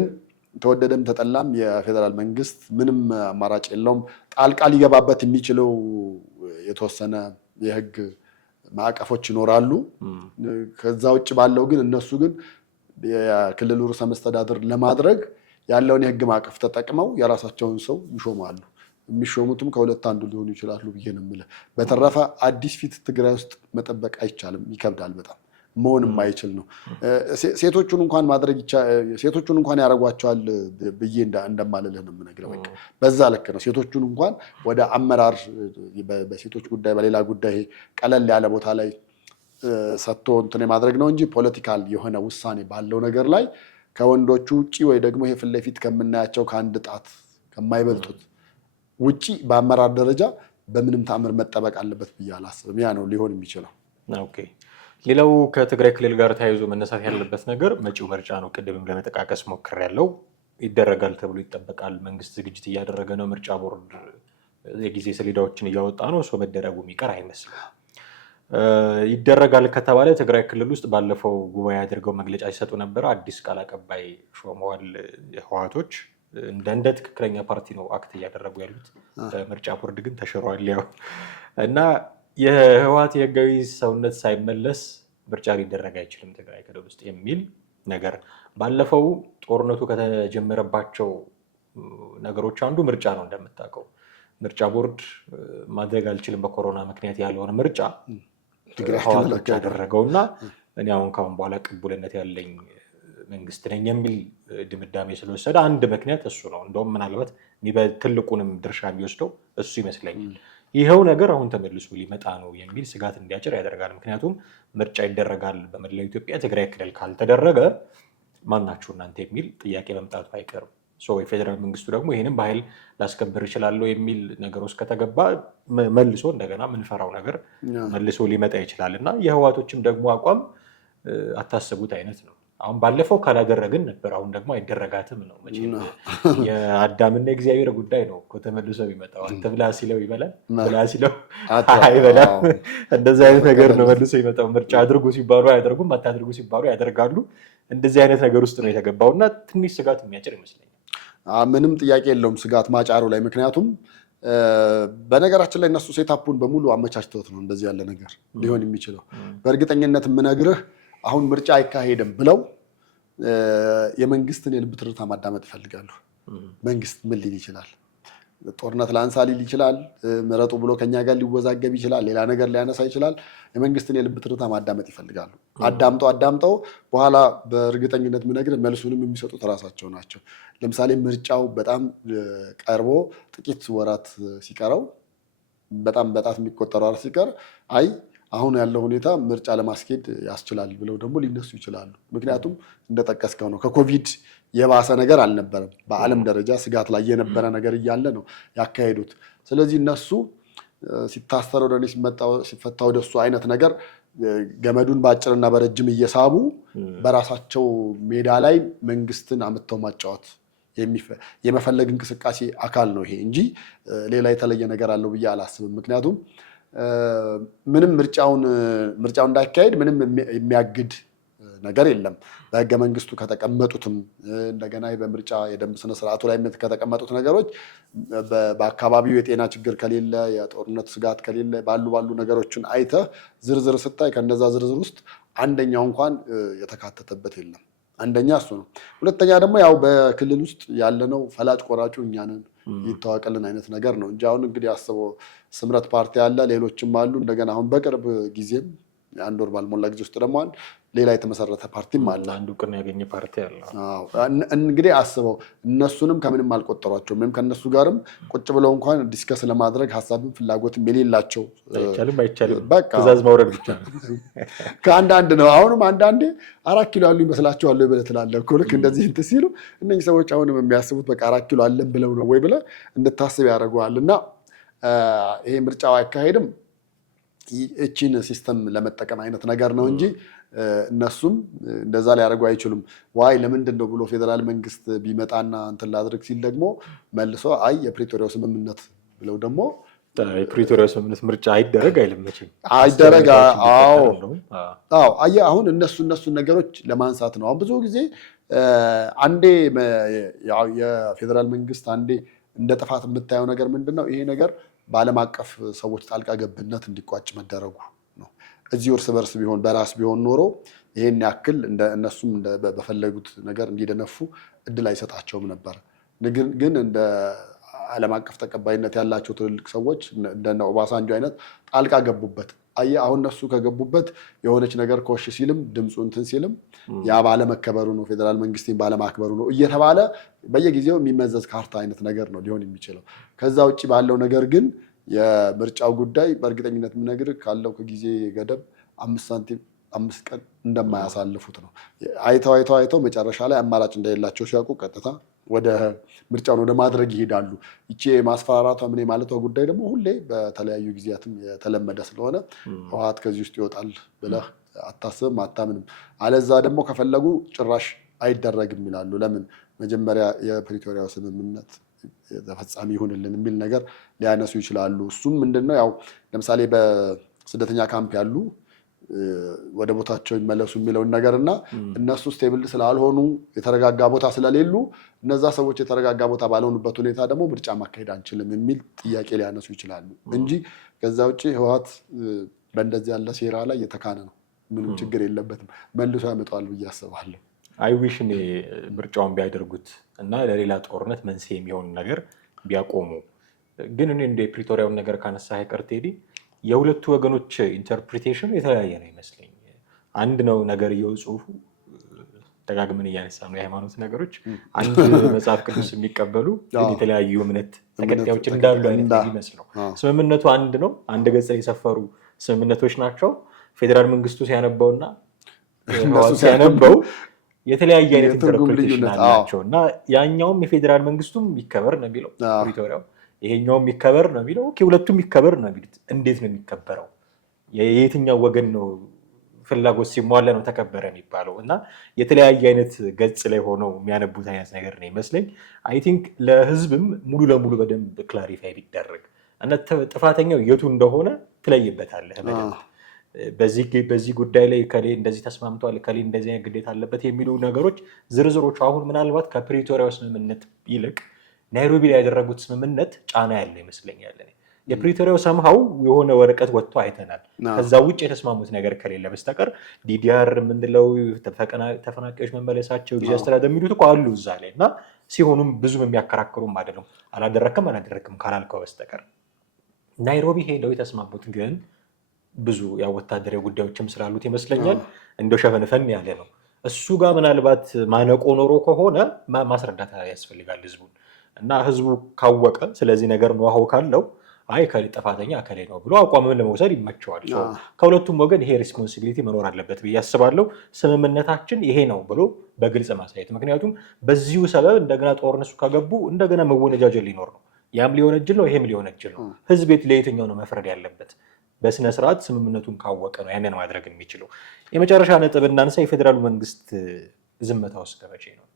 ተወደደም ተጠላም የፌዴራል መንግስት ምንም አማራጭ የለውም። ጣልቃ ሊገባበት የሚችለው የተወሰነ የህግ ማዕቀፎች ይኖራሉ። ከዛ ውጭ ባለው ግን እነሱ ግን የክልሉ ርዕሰ መስተዳድር ለማድረግ ያለውን የህግ ማዕቀፍ ተጠቅመው የራሳቸውን ሰው ይሾማሉ። የሚሾሙትም ከሁለት አንዱ ሊሆኑ ይችላሉ ብዬ ነው የምልህ። በተረፈ አዲስ ፊት ትግራይ ውስጥ መጠበቅ አይቻልም። ይከብዳል። በጣም መሆን የማይችል ነው። ሴቶቹን እንኳን ያደርጓቸዋል ብዬ እንደማልልህ ነው የምነግርህ። በዛ ልክ ነው። ሴቶቹን እንኳን ወደ አመራር በሴቶች ጉዳይ በሌላ ጉዳይ ቀለል ያለ ቦታ ላይ ሰጥቶ እንትን የማድረግ ነው እንጂ ፖለቲካል የሆነ ውሳኔ ባለው ነገር ላይ ከወንዶቹ ውጭ ወይ ደግሞ ይሄ ፊት ለፊት ከምናያቸው ከአንድ ጣት ከማይበልጡት ውጪ በአመራር ደረጃ በምንም ተአምር መጠበቅ አለበት ብዬ አላስብም። ያ ነው ሊሆን የሚችለው። ኦኬ። ሌላው ከትግራይ ክልል ጋር ተያይዞ መነሳት ያለበት ነገር መጪው ምርጫ ነው። ቅድምም ለመጠቃቀስ ሞክሬያለሁ። ይደረጋል ተብሎ ይጠበቃል። መንግስት ዝግጅት እያደረገ ነው። ምርጫ ቦርድ የጊዜ ሰሌዳዎችን እያወጣ ነው። እሱ መደረጉ የሚቀር አይመስልም። ይደረጋል ከተባለ ትግራይ ክልል ውስጥ ባለፈው ጉባኤ አድርገው መግለጫ ሲሰጡ ነበር። አዲስ ቃል አቀባይ ሾመዋል። ህወሓቶች እንደ ትክክለኛ ፓርቲ ነው አክት እያደረጉ ያሉት። ምርጫ ቦርድ ግን ተሽሯል። ያው እና የህወሓት የህጋዊ ሰውነት ሳይመለስ ምርጫ ሊደረግ አይችልም ትግራይ ክልል ውስጥ የሚል ነገር ባለፈው ጦርነቱ ከተጀመረባቸው ነገሮች አንዱ ምርጫ ነው። እንደምታውቀው ምርጫ ቦርድ ማድረግ አልችልም በኮሮና ምክንያት ያለውን ምርጫ ህወሓቶች ያደረገው እና እኔ አሁን ካሁን በኋላ ቅቡልነት ያለኝ መንግስት ነኝ የሚል ድምዳሜ ስለወሰደ አንድ ምክንያት እሱ ነው። እንደውም ምናልባት ትልቁንም ድርሻ የሚወስደው እሱ ይመስለኛል። ይኸው ነገር አሁን ተመልሶ ሊመጣ ነው የሚል ስጋት እንዲያጭር ያደርጋል። ምክንያቱም ምርጫ ይደረጋል በመላው ኢትዮጵያ፣ ትግራይ ክልል ካልተደረገ ማናችሁ እናንተ የሚል ጥያቄ መምጣቱ አይቀርም። የፌዴራል መንግስቱ ደግሞ ይህንም በኃይል ላስከብር ይችላለሁ የሚል ነገር ውስጥ ከተገባ መልሶ እንደገና ምንፈራው ነገር መልሶ ሊመጣ ይችላል እና የህወሓቶችም ደግሞ አቋም አታስቡት አይነት ነው። አሁን ባለፈው ካላደረግን ነበር፣ አሁን ደግሞ አይደረጋትም ነው። መቼም የአዳምና የእግዚአብሔር ጉዳይ ነው እኮ ተመልሶ የሚመጣው። አትብላ ሲለው ይበላል፣ ብላ ሲለው አይበላም። እንደዚህ አይነት ነገር ነው መልሶ ይመጣው። ምርጫ አድርጉ ሲባሉ አያደርጉም፣ አታድርጉ ሲባሉ ያደርጋሉ። እንደዚህ አይነት ነገር ውስጥ ነው የተገባው እና ትንሽ ስጋት የሚያጭር ይመስለኛል። ምንም ጥያቄ የለውም ስጋት ማጫሩ ላይ። ምክንያቱም በነገራችን ላይ እነሱ ሴታፑን በሙሉ አመቻችተውት ነው እንደዚህ ያለ ነገር ሊሆን የሚችለው። በእርግጠኝነት የምነግርህ አሁን ምርጫ አይካሄድም ብለው የመንግስትን የልብ ትርታ ማዳመጥ ይፈልጋሉ። መንግስት ምን ሊል ይችላል? ጦርነት ላንሳ ሊል ይችላል። ምረጡ ብሎ ከኛ ጋር ሊወዛገብ ይችላል። ሌላ ነገር ሊያነሳ ይችላል። የመንግስትን የልብ ትርታ ማዳመጥ ይፈልጋሉ። አዳምጠው በኋላ በእርግጠኝነት የምነግርህ መልሱንም የሚሰጡት ራሳቸው ናቸው። ለምሳሌ ምርጫው በጣም ቀርቦ ጥቂት ወራት ሲቀረው፣ በጣም በጣት የሚቆጠሩ ወራት ሲቀር አይ አሁን ያለው ሁኔታ ምርጫ ለማስኬድ ያስችላል ብለው ደግሞ ሊነሱ ይችላሉ። ምክንያቱም እንደጠቀስከው ነው፣ ከኮቪድ የባሰ ነገር አልነበረም። በዓለም ደረጃ ስጋት ላይ የነበረ ነገር እያለ ነው ያካሄዱት። ስለዚህ እነሱ ሲታሰር ወደ እኔ ሲፈታ ወደሱ አይነት ነገር ገመዱን በአጭርና በረጅም እየሳቡ በራሳቸው ሜዳ ላይ መንግስትን አምጥተው ማጫወት የመፈለግ እንቅስቃሴ አካል ነው ይሄ እንጂ ሌላ የተለየ ነገር አለው ብዬ አላስብም። ምክንያቱም ምንም ምርጫው እንዳይካሄድ ምንም የሚያግድ ነገር የለም። በህገ መንግስቱ ከተቀመጡትም እንደገና በምርጫ የደንብ ስነ ስርዓቱ ላይ ከተቀመጡት ነገሮች በአካባቢው የጤና ችግር ከሌለ፣ የጦርነት ስጋት ከሌለ ባሉ ነገሮችን አይተህ ዝርዝር ስታይ ከነዛ ዝርዝር ውስጥ አንደኛው እንኳን የተካተተበት የለም። አንደኛ እሱ ነው። ሁለተኛ ደግሞ ያው በክልል ውስጥ ያለነው ፈላጭ ቆራጩ እኛ ነን ይታወቅልን አይነት ነገር ነው እንጂ አሁን እንግዲህ አስበው ስምረት ፓርቲ አለ፣ ሌሎችም አሉ። እንደገና አሁን በቅርብ ጊዜም አንድ ወር ባልሞላ ጊዜ ውስጥ ደግሞ ሌላ የተመሰረተ ፓርቲም አለ። አንዱ ቅን ያገኘ ፓርቲ አለ። እንግዲህ አስበው እነሱንም ከምንም አልቆጠሯቸውም። ወይም ከእነሱ ጋርም ቁጭ ብለው እንኳን ዲስከስ ለማድረግ ሀሳብም ፍላጎትም የሌላቸው አይቻልም ትእዛዝ ማውረድ ብቻ ነው። ከአንዳንድ ነው አሁንም አንዳንዴ 4 ኪሎ ያሉ ይመስላቸዋል ብለህ ትላለህ እኮ ልክ እንደዚህ እንትን ሲሉ እነዚህ ሰዎች አሁንም የሚያስቡት በቃ 4 ኪሎ አለን ብለው ነው ወይ ብለህ እንድታስብ ያደርገዋል። እና ይሄ ምርጫው አይካሄድም እቺን ሲስተም ለመጠቀም አይነት ነገር ነው እንጂ እነሱም እንደዛ ሊያደርጉ አይችሉም። ዋይ ለምንድን ነው ብሎ ፌዴራል መንግስት ቢመጣና እንትን ላድርግ ሲል ደግሞ መልሶ አይ የፕሪቶሪያው ስምምነት ብለው ደግሞ የፕሪቶሪያው ስምምነት ምርጫ አይደረግ አይልመችም አይደረግ። አየህ አሁን እነሱን ነገሮች ለማንሳት ነው። አሁን ብዙ ጊዜ አንዴ የፌዴራል መንግስት አንዴ እንደ ጥፋት የምታየው ነገር ምንድን ነው? ይሄ ነገር በዓለም አቀፍ ሰዎች ጣልቃ ገብነት እንዲቋጭ መደረጉ ነው። እዚሁ እርስ በርስ ቢሆን በራስ ቢሆን ኖሮ ይሄን ያክል እነሱም በፈለጉት ነገር እንዲደነፉ እድል አይሰጣቸውም ነበር። ግን እንደ ዓለም አቀፍ ተቀባይነት ያላቸው ትልልቅ ሰዎች እንደነ ኦባሳንጆ አይነት ጣልቃ ገቡበት። አየህ አሁን እነሱ ከገቡበት የሆነች ነገር ኮሽ ሲልም ድምፁ እንትን ሲልም ያ ባለመከበሩ ነው፣ ፌዴራል መንግስትን ባለማክበሩ ነው እየተባለ በየጊዜው የሚመዘዝ ካርታ አይነት ነገር ነው ሊሆን የሚችለው። ከዛ ውጭ ባለው ነገር ግን የምርጫው ጉዳይ በእርግጠኝነት የምነግርህ ካለው ከጊዜ ገደብ 5 ሳንቲም 5 ቀን እንደማያሳልፉት ነው። አይተው መጨረሻ ላይ አማራጭ እንደሌላቸው ሲያውቁ ቀጥታ ወደ ምርጫውን ወደ ማድረግ ይሄዳሉ። ይቺ ማስፈራራቷ ምን ማለቷ ጉዳይ ደግሞ ሁሌ በተለያዩ ጊዜያትም የተለመደ ስለሆነ ህወሓት ከዚህ ውስጥ ይወጣል ብለህ አታስብም፣ አታምንም። አለዛ ደግሞ ከፈለጉ ጭራሽ አይደረግም ይላሉ። ለምን? መጀመሪያ የፕሪቶሪያው ስምምነት ተፈጻሚ ይሁንልን የሚል ነገር ሊያነሱ ይችላሉ። እሱም ምንድነው ያው ለምሳሌ በስደተኛ ካምፕ ያሉ ወደ ቦታቸው ይመለሱ የሚለውን ነገር እና እነሱ ስቴብል ስላልሆኑ የተረጋጋ ቦታ ስለሌሉ እነዛ ሰዎች የተረጋጋ ቦታ ባልሆኑበት ሁኔታ ደግሞ ምርጫ ማካሄድ አንችልም የሚል ጥያቄ ሊያነሱ ይችላሉ እንጂ ከዛ ውጭ ህወሓት በእንደዚህ ያለ ሴራ ላይ የተካነ ነው። ምንም ችግር የለበትም። መልሶ ያመጣዋል ብዬ አስባለሁ። አይዊሽ እኔ ምርጫውን ቢያደርጉት እና ለሌላ ጦርነት መንስኤ የሚሆን ነገር ቢያቆሙ። ግን እኔ እንደ ፕሪቶሪያውን ነገር ካነሳ አይቀር ቴዲ የሁለቱ ወገኖች ኢንተርፕሪቴሽን የተለያየ ነው ይመስለኝ። አንድ ነው ነገርየው ጽሁፉ ደጋግመን እያነሳ ነው የሃይማኖት ነገሮች አንድ መጽሐፍ ቅዱስ የሚቀበሉ የተለያዩ እምነት ተከታዮች እንዳሉ አይነት ይመስለው። ስምምነቱ አንድ ነው፣ አንድ ገጽ ላይ የሰፈሩ ስምምነቶች ናቸው። ፌዴራል መንግስቱ ሲያነበውና ሲያነበው የተለያየ አይነት ኢንተርፕሪቴሽን አላቸው እና ያኛውም የፌዴራል መንግስቱም ይከበር ነው የሚለው ፕሪቶሪያው፣ ይሄኛውም ይከበር ነው የሚለው። ሁለቱም ይከበር ነው የሚሉት። እንዴት ነው የሚከበረው? የየትኛው ወገን ነው ፍላጎት ሲሟላ ነው ተከበረ የሚባለው? እና የተለያየ አይነት ገጽ ላይ ሆነው የሚያነቡት አይነት ነገር ነው ይመስለኝ። አይ ቲንክ ለህዝብም ሙሉ ለሙሉ በደንብ ክላሪፋይ ቢደረግ እና ጥፋተኛው የቱ እንደሆነ ትለይበታለህ በደንብ። በዚህ ጉዳይ ላይ ከሌ እንደዚህ ተስማምቷል፣ ከሌ እንደዚህ አይነት ግዴታ አለበት የሚሉ ነገሮች ዝርዝሮቹ አሁን ምናልባት ከፕሪቶሪያው ስምምነት ይልቅ ናይሮቢ ላይ ያደረጉት ስምምነት ጫና ያለ ይመስለኛል። የፕሪቶሪያው ሰምሃው የሆነ ወረቀት ወጥቶ አይተናል። ከዛ ውጭ የተስማሙት ነገር ከሌለ በስተቀር ዲዲአር የምንለው ተፈናቃዮች መመለሳቸው ጊዜ አስተዳደር የሚሉት እኮ አሉ እዛ ላይ እና ሲሆኑም ብዙም የሚያከራክሩም አይደሉም። አላደረክም ካላልከው በስተቀር ናይሮቢ ሄደው የተስማሙት ግን ብዙ ያው ወታደራዊ ጉዳዮችም ስላሉት ይመስለኛል እንደው ሸፈንፈን ያለ ነው። እሱ ጋር ምናልባት ማነቆ ኖሮ ከሆነ ማስረዳት ያስፈልጋል ህዝቡን እና ህዝቡ ካወቀ ስለዚህ ነገር ነው ካለው አይ ከሌ ጥፋተኛ ከሌ ነው ብሎ አቋምን ለመውሰድ ይመቸዋል። ከሁለቱም ወገን ይሄ ሪስፖንሲቢሊቲ መኖር አለበት ብዬ አስባለሁ። ስምምነታችን ይሄ ነው ብሎ በግልጽ ማሳየት። ምክንያቱም በዚሁ ሰበብ እንደገና ጦርነቱ ከገቡ እንደገና መወነጃጀል ሊኖር ነው። ያም ሊወነጅል ነው፣ ይሄም ሊወነጅል ነው። ህዝብ ለየትኛው ነው መፍረድ ያለበት? በስነ ስርዓት ስምምነቱን ካወቀ ነው ያንን ማድረግ የሚችለው። የመጨረሻ ነጥብ እናንሳ። የፌዴራሉ መንግስት ዝምታ ውስጥ ከመቼ ነው?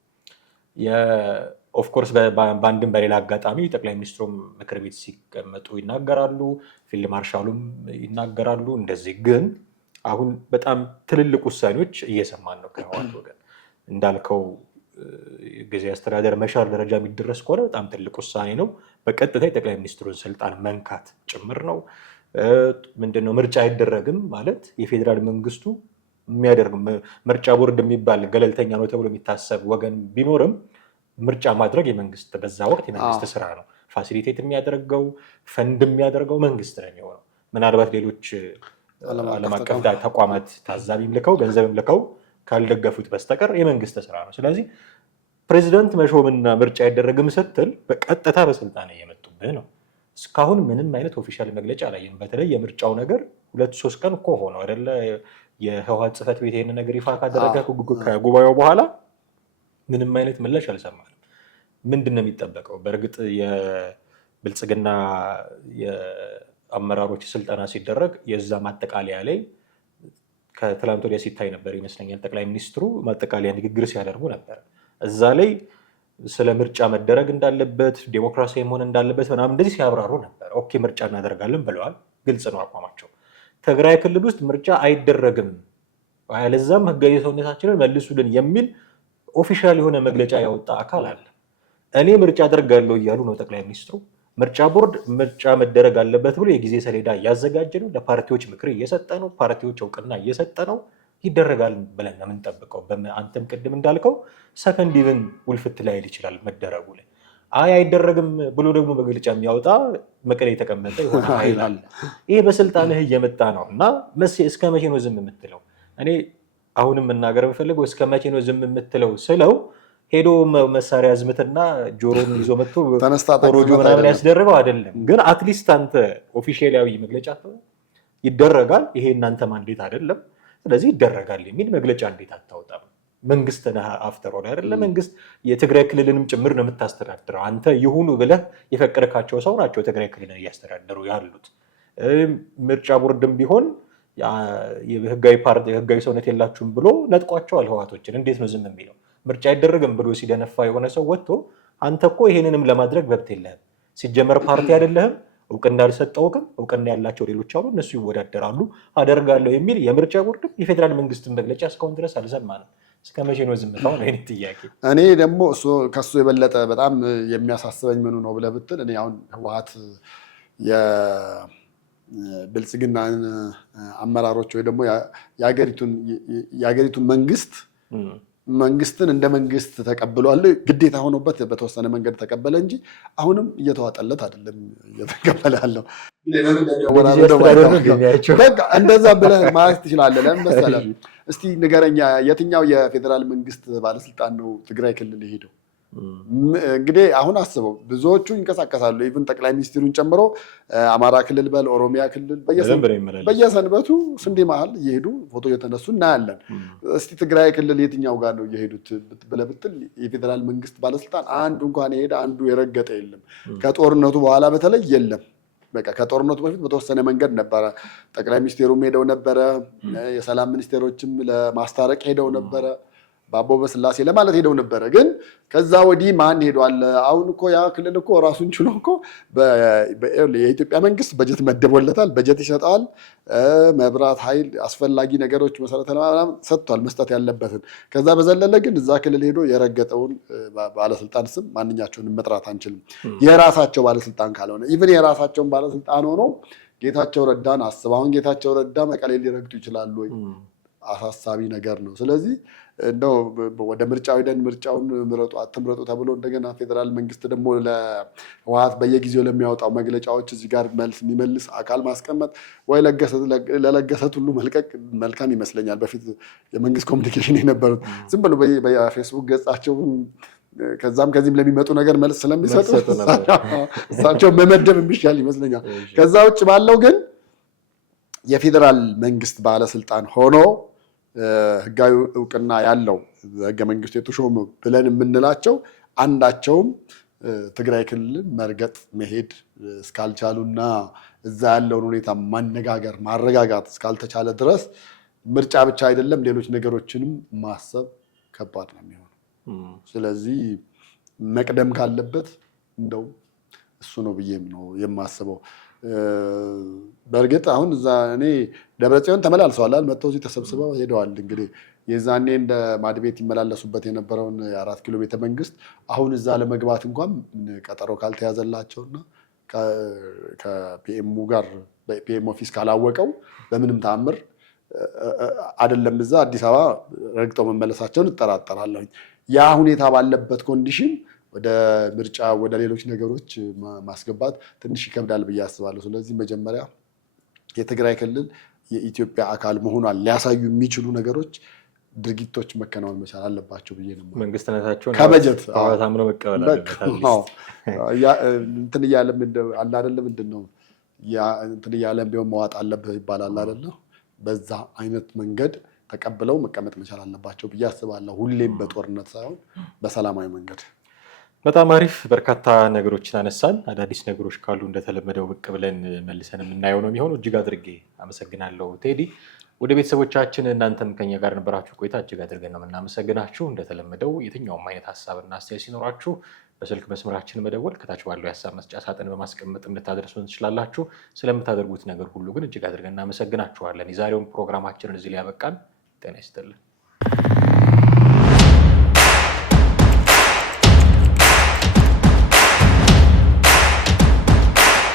ኦፍኮርስ በአንድም በሌላ አጋጣሚ ጠቅላይ ሚኒስትሩም ምክር ቤት ሲቀመጡ ይናገራሉ፣ ፊልድ ማርሻሉም ይናገራሉ። እንደዚህ ግን አሁን በጣም ትልልቅ ውሳኔዎች እየሰማን ነው ከህወሓት ወገን። እንዳልከው ጊዜ አስተዳደር መሻር ደረጃ የሚደረስ ከሆነ በጣም ትልቅ ውሳኔ ነው። በቀጥታ የጠቅላይ ሚኒስትሩን ስልጣን መንካት ጭምር ነው። ምንድነው ምርጫ አይደረግም ማለት የፌዴራል መንግስቱ የሚያደርግ ምርጫ ቦርድ የሚባል ገለልተኛ ነው ተብሎ የሚታሰብ ወገን ቢኖርም ምርጫ ማድረግ የመንግስት በዛ ወቅት የመንግስት ስራ ነው። ፋሲሊቴት የሚያደርገው ፈንድ የሚያደርገው መንግስት ነው የሚሆነው። ምናልባት ሌሎች ዓለም አቀፍ ተቋማት ታዛቢም ልከው ገንዘብም ልከው ካልደገፉት በስተቀር የመንግስት ስራ ነው። ስለዚህ ፕሬዚደንት መሾምና ምርጫ አይደረግም ስትል በቀጥታ በስልጣን እየመጡብህ ነው። እስካሁን ምንም አይነት ኦፊሻል መግለጫ አላየንም። በተለይ የምርጫው ነገር 2-3 ቀን እኮ ሆነው አይደለ? የህወሓት ጽሕፈት ቤት ይሄን ነገር ይፋ ካደረገ ከጉባኤው በኋላ ምንም አይነት ምላሽ አልሰማንም። ምንድን ነው የሚጠበቀው? በእርግጥ የብልጽግና የአመራሮች ስልጠና ሲደረግ የዛ ማጠቃለያ ላይ ከትላንት ወዲያ ሲታይ ነበር ይመስለኛል። ጠቅላይ ሚኒስትሩ ማጠቃለያ ንግግር ሲያደርጉ ነበር። እዛ ላይ ስለ ምርጫ መደረግ እንዳለበት፣ ዴሞክራሲያዊ መሆን እንዳለበት ምናምን እንደዚህ ሲያብራሩ ነበር። ኦኬ ምርጫ እናደርጋለን ብለዋል። ግልጽ ነው አቋማቸው። ትግራይ ክልል ውስጥ ምርጫ አይደረግም ያለዛም ህጋዊ ሰውነታችንን መልሱልን የሚል ኦፊሻል የሆነ መግለጫ ያወጣ አካል አለ። እኔ ምርጫ አደርጋለሁ እያሉ ነው ጠቅላይ ሚኒስትሩ። ምርጫ ቦርድ ምርጫ መደረግ አለበት ብሎ የጊዜ ሰሌዳ እያዘጋጀ ነው። ለፓርቲዎች ምክር እየሰጠ ነው። ፓርቲዎች እውቅና እየሰጠ ነው። ይደረጋል ብለን ነው የምንጠብቀው። አንተም ቅድም እንዳልከው ሰከንድ ኢቭን ውልፍት ላይል ይችላል መደረጉ ላይ። አይ አይደረግም ብሎ ደግሞ መግለጫ የሚያወጣ መቀሌ የተቀመጠ የሆነ ኃይል አለ። ይሄ በስልጣንህ እየመጣ ነው እና እስከ መቼ ነው ዝም የምትለው? እኔ አሁንም መናገር የምፈልገው እስከ መቼ ነው ዝም የምትለው ስለው ሄዶ መሳሪያ ዝምትና ጆሮን ይዞ መጥቶ ኮሮጆ ምናምን ያስደርገው አይደለም። ግን አትሊስት አንተ ኦፊሻላዊ መግለጫ ይደረጋል፣ ይሄ እናንተ ማንዴት አይደለም፣ ስለዚህ ይደረጋል የሚል መግለጫ እንዴት አታወጣም? መንግስት ነህ አፍተር ኦል አይደለ? መንግስት የትግራይ ክልልንም ጭምር ነው የምታስተዳድረው። አንተ ይሁኑ ብለህ የፈቀድካቸው ሰው ናቸው ትግራይ ክልልን እያስተዳደሩ ያሉት። ምርጫ ቦርድም ቢሆን የህጋዊ ሰውነት የላችሁም ብሎ ነጥቋቸዋል ህወሓቶችን። እንዴት ነው ዝም የሚለው? ምርጫ አይደረግም ብሎ ሲደነፋ የሆነ ሰው ወጥቶ አንተ እኮ ይሄንንም ለማድረግ መብት የለህም። ሲጀመር ፓርቲ አይደለህም። እውቅና አልሰጠውክም። እውቅና ያላቸው ሌሎች አሉ፣ እነሱ ይወዳደራሉ፣ አደርጋለሁ የሚል የምርጫ ቦርድም የፌዴራል መንግስትን መግለጫ እስካሁን ድረስ አልሰማንም። እስከ መቼ ነው ዝምታው? አይነት ጥያቄ። እኔ ደግሞ ከሱ የበለጠ በጣም የሚያሳስበኝ ምኑ ነው ብለህ ብትል እኔ አሁን ህወሓት የብልጽግናን አመራሮች ወይ ደግሞ የሀገሪቱን መንግስትን እንደ መንግስት ተቀብሏል። ግዴታ ሆኖበት በተወሰነ መንገድ ተቀበለ እንጂ አሁንም እየተዋጠለት አይደለም እየተቀበለ ያለው። በቃ እንደዛ ብለህ ማለት ትችላለህ። ለምን መሰለህ? እስቲ ንገረኛ፣ የትኛው የፌዴራል መንግስት ባለስልጣን ነው ትግራይ ክልል የሄደው? እንግዲህ አሁን አስበው፣ ብዙዎቹ ይንቀሳቀሳሉ፣ ኢቭን ጠቅላይ ሚኒስትሩን ጨምሮ አማራ ክልል በል ኦሮሚያ ክልል በየሰንበቱ ስንዴ መሀል እየሄዱ ፎቶ እየተነሱ እናያለን። እስቲ ትግራይ ክልል የትኛው ጋር ነው እየሄዱት ብለህ ብትል የፌዴራል መንግስት ባለስልጣን አንዱ እንኳን የሄደ አንዱ የረገጠ የለም። ከጦርነቱ በኋላ በተለይ የለም። በቃ ከጦርነቱ በፊት በተወሰነ መንገድ ነበረ። ጠቅላይ ሚኒስቴሩም ሄደው ነበረ፣ የሰላም ሚኒስቴሮችም ለማስታረቅ ሄደው ነበረ፣ በአቦ በስላሴ ለማለት ሄደው ነበረ። ግን ከዛ ወዲህ ማን ሄዷል? አሁን እኮ ያ ክልል እኮ ራሱን ችሎ እኮ የኢትዮጵያ መንግስት በጀት መደቦለታል፣ በጀት ይሰጠዋል፣ መብራት፣ ኃይል፣ አስፈላጊ ነገሮች መሰረተ ልማት ሰጥቷል፣ መስጠት ያለበትን። ከዛ በዘለለ ግን እዛ ክልል ሄዶ የረገጠውን ባለስልጣን ስም ማንኛቸውንም መጥራት አንችልም፣ የራሳቸው ባለስልጣን ካልሆነ። ኢቭን የራሳቸውን ባለስልጣን ሆኖ ጌታቸው ረዳን አስብ። አሁን ጌታቸው ረዳ መቀሌ ሊረግጡ ይችላሉ ወይ? አሳሳቢ ነገር ነው። ስለዚህ እንደው ወደ ምርጫው ሄደን ምርጫውን ምረጡ አትምረጡ ተብሎ እንደገና ፌዴራል መንግስት ደግሞ ለህወሓት በየጊዜው ለሚያወጣው መግለጫዎች እዚህ ጋር መልስ የሚመልስ አካል ማስቀመጥ ወይ ለለገሰት ሁሉ መልቀቅ መልካም ይመስለኛል። በፊት የመንግስት ኮሚኒኬሽን የነበሩት ዝም ብሎ በፌስቡክ ገጻቸው ከዛም ከዚህም ለሚመጡ ነገር መልስ ስለሚሰጡ እሳቸው መመደብ የሚሻል ይመስለኛል። ከዛ ውጭ ባለው ግን የፌዴራል መንግስት ባለስልጣን ሆኖ ህጋዊ እውቅና ያለው ህገ መንግስቱ የተሾሙ ብለን የምንላቸው አንዳቸውም ትግራይ ክልል መርገጥ መሄድ እስካልቻሉና እዛ ያለውን ሁኔታ ማነጋገር ማረጋጋት እስካልተቻለ ድረስ ምርጫ ብቻ አይደለም ሌሎች ነገሮችንም ማሰብ ከባድ ነው የሚሆነው። ስለዚህ መቅደም ካለበት እንደው እሱ ነው ብዬም ነው የማስበው። በእርግጥ አሁን እዛ እኔ ደብረጽዮን ተመላልሰዋል፣ መጥተው እዚህ ተሰብስበው ሄደዋል። እንግዲህ የዛኔ እንደ ማድቤት ይመላለሱበት የነበረውን የ4 ኪሎ ቤተ መንግስት አሁን እዛ ለመግባት እንኳን ቀጠሮ ካልተያዘላቸውና ከፒኤሙ ጋር በፒኤም ኦፊስ ካላወቀው በምንም ተአምር አይደለም እዛ አዲስ አበባ ረግጠው መመለሳቸውን እጠራጠራለሁ። ያ ሁኔታ ባለበት ኮንዲሽን ወደ ምርጫ ወደ ሌሎች ነገሮች ማስገባት ትንሽ ይከብዳል ብዬ አስባለሁ። ስለዚህ መጀመሪያ የትግራይ ክልል የኢትዮጵያ አካል መሆኗን ሊያሳዩ የሚችሉ ነገሮች ድርጊቶች መከናወን መቻል አለባቸው ብዬ ነው። መንግስትነታቸውን ከበጀት ታምኖ መቀበል አለበት። እንትን እያለ አለ አይደለ? ምንድን ነው እንትን እያለ ቢሆን መዋጥ አለብህ ይባላል አይደለ? በዛ አይነት መንገድ ተቀብለው መቀመጥ መቻል አለባቸው ብዬ አስባለሁ። ሁሌም በጦርነት ሳይሆን በሰላማዊ መንገድ። በጣም አሪፍ። በርካታ ነገሮችን አነሳን። አዳዲስ ነገሮች ካሉ እንደተለመደው ብቅ ብለን መልሰን የምናየው ነው የሚሆነው። እጅግ አድርጌ አመሰግናለሁ ቴዲ። ወደ ቤተሰቦቻችን እናንተም ከኛ ጋር ነበራችሁ ቆይታ እጅግ አድርገን ነው የምናመሰግናችሁ። እንደተለመደው የትኛውም አይነት ሀሳብና አስተያየት ሲኖራችሁ በስልክ መስመራችን መደወል ከታች ባለው የሀሳብ መስጫ ሳጥን በማስቀመጥ ልታደርሱን ትችላላችሁ። ስለምታደርጉት ነገር ሁሉ ግን እጅግ አድርገን እናመሰግናችኋለን። የዛሬውን ፕሮግራማችንን እዚህ ላይ ያበቃን። ጤና ይስጥልን።